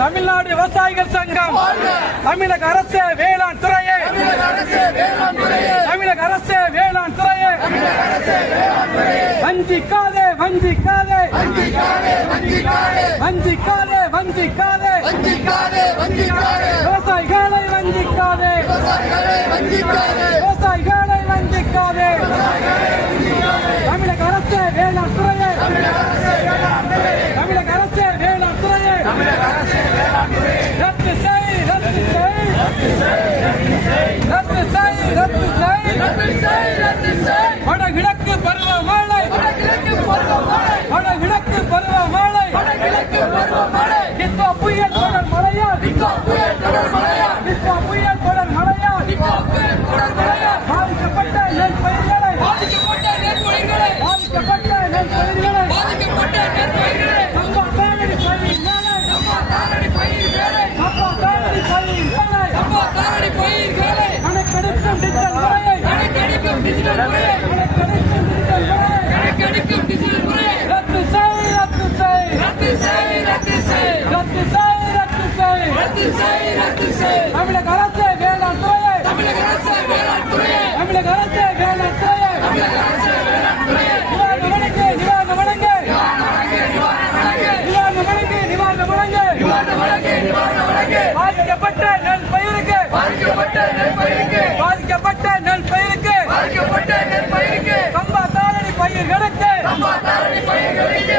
தமிழ்நாடு விவசாயிகள் சங்கம், தமிழக அரசு வேளாண் துறையே, தமிழக அரசு வேளாண் துறையே, வஞ்சிக்காதே வஞ்சிக்காதே வஞ்சிக்காதே வஞ்சிக்காதே விவசாயிகளை வஞ்சிக்காதே, விவசாயிகளை வஞ்சிக்காதே. தமிழக அரசு வேளாண் துறையே, தமிழக அரசு வேளாண் துறையே ரத்து செய், ரத்து செய், ரத்து செய், ரத்து செய். வடகிழக்கு பருவமழை, வடகிழக்கு பருவமழை, கித்தோ புயல் தொடர் மழையால், கித்தோ புயல் தொடர் மழையால் பாதிக்கப்பட்ட நெல் பயிர்களை, பாதிக்கப்பட்ட நெல் பயிர்களை கணக்கெடுக்கும் டிஜிட்டல் முறையை ரத்து செய், ரத்து செய், ரத்து செய். தமிழக அரசு வேளாண் துறையை, தமிழக அரசு வேளாண் துறையை பாதிக்கப்பட்ட நெல் பயிருக்கு, பாதிக்கப்பட்ட நெல் பயிருக்கு, சம்பா தாரணி பயிர்களுக்கு